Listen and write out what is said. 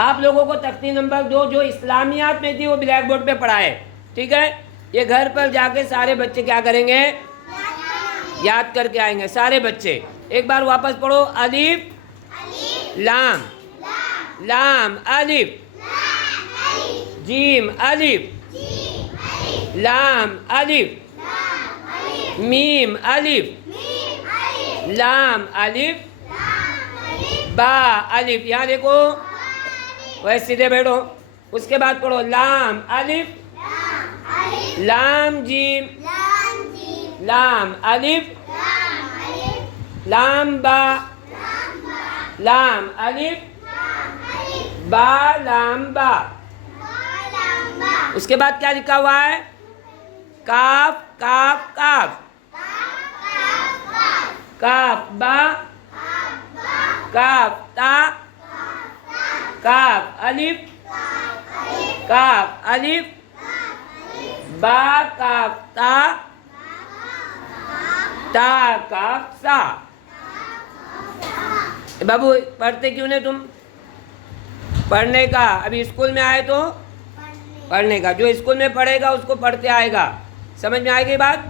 आप लोगों को तख्ती नंबर 2 जो इस्लामियात में थी वो ब्लैक बोर्ड पे पढ़ा है, ठीक है। ये घर पर जाके सारे बच्चे क्या करेंगे, याद करके आएंगे सारे बच्चे। एक बार वापस पढ़ो, अलिफ लाम, लाम अलिफ, जीम अलिफ, लाम अलिफ, मीम अलिफ, लाम अलिफ, बा अलिफ। यहाँ देखो, वैसे सीधे बैठो। उसके बाद पढ़ो लाम अलिफ, लाम जीम, लाम अलिफ, लाम बा, लाम अलिफ, बा लाम बा। उसके बाद क्या लिखा हुआ है, काफ काफ काफ, काफ बा, काफ ता, काफ अलिफ, काफ अलिफ, बा काफ ता, ता काफ सा। बाबू पढ़ते क्यों नहीं तुम? पढ़ने का, अभी स्कूल में आए तो पढ़ने का, जो स्कूल में पढ़ेगा उसको पढ़ते आएगा। समझ में आएगी बात?